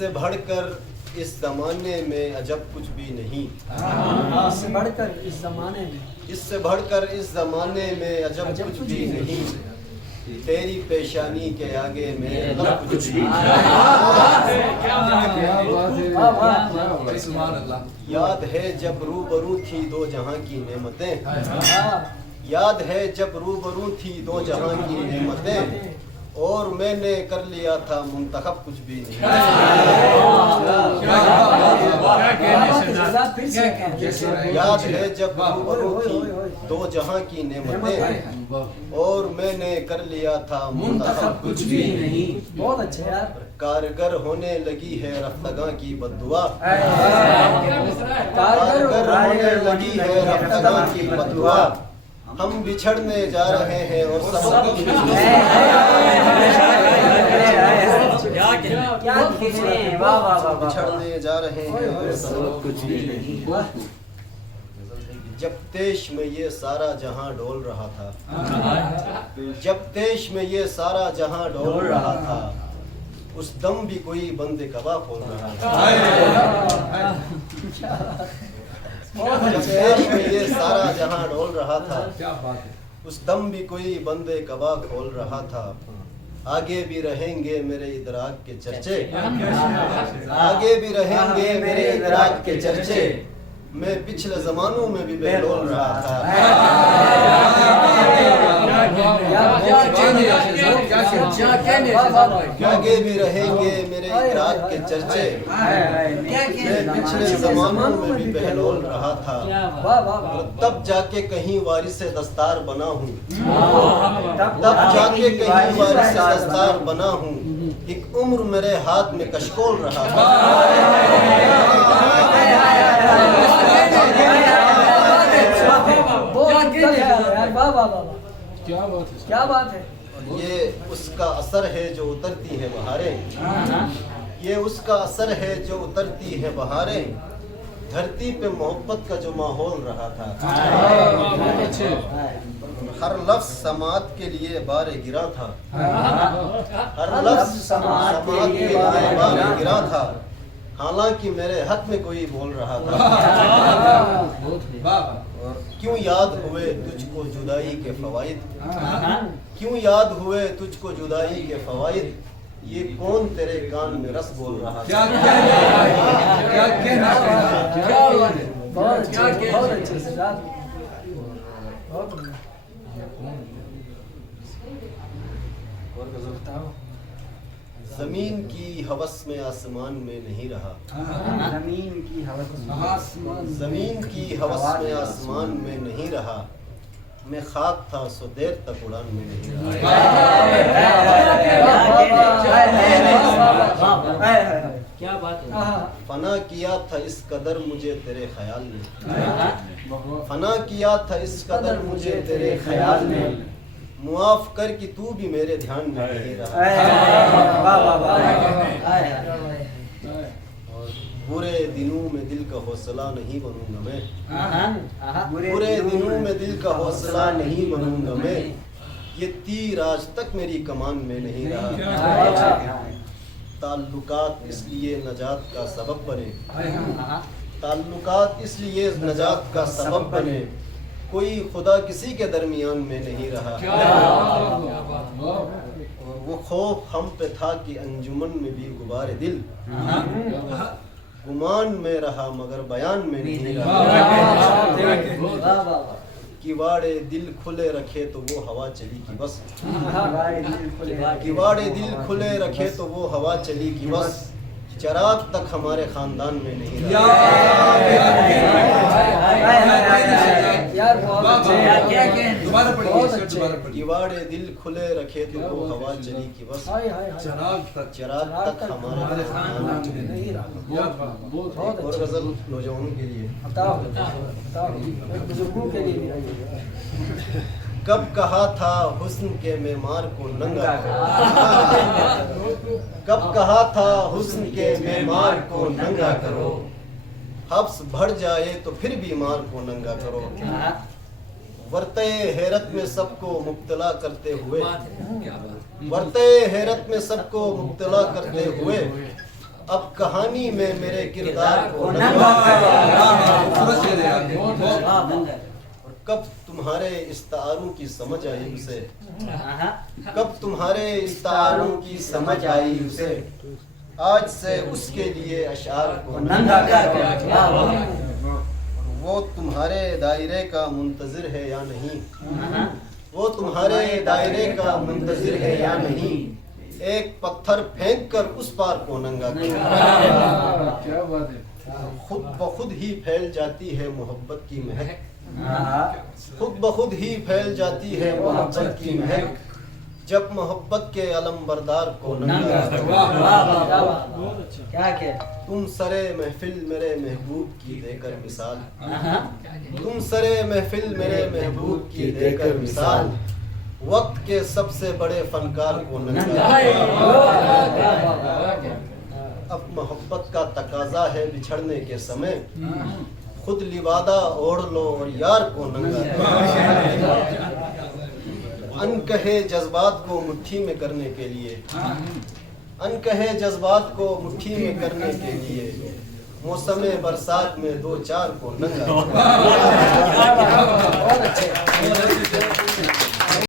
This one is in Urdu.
سے بڑھ کر اس زمانے میں عجب کچھ بھی نہیں، اس سے بڑھ کر اس زمانے میں، اس سے بڑھ کر اس زمانے میں عجب کچھ بھی نہیں، تیری پیشانی کے آگے میرے لب کچھ بھی نہیں۔ یاد ہے جب روبرو تھی دو جہاں کی نعمتیں، یاد ہے جب روبرو تھی دو جہاں کی نعمتیں، اور میں نے کر لیا تھا منتخب کچھ بھی نہیں۔ یاد ہے جب روبرو تھی دو جہاں کی نعمتیں، اور میں نے کر لیا تھا منتخب کچھ بھی نہیں۔ بہت اچھا یار، کارگر ہونے لگی ہے رفتگاں کی بددعا، کارگر ہونے لگی ہے رفتگاں کی بددعا، ہم بچھڑنے جا رہے ہیں اور سبق کچھ بھی نہیں۔ بچھڑنے جا رہے ہیں اور سبق کچھ بھی نہیں۔ جب تیش میں یہ سارا جہاں ڈول رہا تھا، جب تیش میں یہ سارا جہاں ڈول رہا تھا، اس دم بھی کوئی بند کبا کھول رہا تھا۔ جب تیش میں یہ سارا جہاں ڈول رہا تھا، اس دم بھی کوئی بند کبا کھول رہا تھا۔ آگے بھی رہیں گے میرے ادراک کے چرچے، آگے بھی رہیں گے میرے ادراک کے چرچے، میں پچھلے زمانوں میں بھی بہلول رہا تھا۔ آگے بھی رہیں گے میرے ادراک کے چرچے، میں پچھلے زمانوں میں بھی بہلول رہا تھا، اور تب جا کے کہیں وارث دستار بنا ہوں، تب جا کے کہیں وارث دستار بنا ہوں، ایک عمر میرے ہاتھ میں کشکول رہا تھا۔ کیا بات ہے، یہ اس کا اثر ہے جو اترتی ہے بہاریں، یہ اس کا اثر ہے جو اترتی ہے بہاریں، دھرتی پہ محبت کا جو ماحول رہا تھا۔ ہر لفظ سماعت کے لیے بار گرا تھا، ہر لفظ سماعت کے لیے بار گرا تھا، حالانکہ میرے حق میں کوئی بول رہا تھا۔ اور کیوں یاد ہوئے تجھ کو جدائی کے فوائد، کیوں یاد ہوئے تجھ کو جدائی کے فوائد، یہ کون تیرے کان میں رس بول رہا تھا۔ زمین کی ہوس میں آسمان میں نہیں رہا، زمین کی ہوس زمین کی ہوس میں آسمان میں نہیں رہا، میں خاک تھا سو دیر تک اڑان میں نہیں رہا۔ کیا بات ہے، فنا کیا تھا اس قدر مجھے تیرے خیال نے، فنا کیا تھا اس قدر مجھے تیرے خیال نے، معاف کر کہ تو بھی میرے دھیان میں نہیں رہا۔ برے دنوں میں دل کا حوصلہ نہیں بنوں گا میں، برے دنوں میں دل کا حوصلہ نہیں بنوں گا میں، یہ تیر آج تک میری کمان میں نہیں رہا۔ تعلقات اس لیے نجات کا سبب بنے، تعلقات اس لیے نجات کا سبب بنے، کوئی خدا کسی کے درمیان میں نہیں رہا۔ اور وہ خوف ہم پہ تھا کہ انجمن میں بھی غبار دل، گمان میں رہا مگر بیان میں نہیں رہا۔ کواڑے دل کھلے رکھے تو وہ ہوا چلی کی بس، کواڑے دل کھلے رکھے تو وہ ہوا چلی کی بس، چراغ تک ہمارے خاندان میں نہیں رہا۔ کواڑے دل کھلے رکھے تو وہ ہوا چلی کی بس، چراغ تک ہمارے خاندان میں نہیں رہا۔ اور غزل نوجوانوں کے لیے، بزرگوں کے لیے، کب کہا تھا حسن کے معمار کو ننگا کرو، کب کہا تھا حسن کے معمار کو ننگا کرو، حبس بڑھ جائے تو پھر بیمار کو ننگا کرو، ورطے حیرت میں سب کو مبتلا کرتے ہوئے، ورطے حیرت میں سب کو مبتلا کرتے ہوئے، اب کہانی میں میرے کردار کو اور کب تمہارے استعاروں کی سمجھ آئی اسے، کب تمہارے استعاروں کی سمجھ آئی اسے، آج سے اس کے لیے اشعار کو ننگا کر کے وہ تمہارے دائرے کا منتظر ہے یا نہیں، وہ تمہارے دائرے کا منتظر ہے یا نہیں، ایک پتھر پھینک کر اس پار کو ننگا کر، خود بخود ہی پھیل جاتی ہے محبت کی مہک، خود بخود ہی پھیل جاتی ہے محبت کی مہک، جب محبت کے علم بردار کو ننگا کر، تم سرے محفل میرے محبوب کی دے کر مثال، تم سرے محفل میرے محبوب کی دے کر مثال، وقت کے سب سے بڑے فنکار کو ننگا کر، اب محبت کا تقاضا ہے بچھڑنے کے سمے، خود لبادہ اوڑھ لو اور یار کو ننگا کر، ان کہے جذبات کو مٹھی میں کرنے کے لیے، ان کہے جذبات کو مٹھی میں کرنے کے لیے، موسم برسات میں دو چار کو ننگا کر۔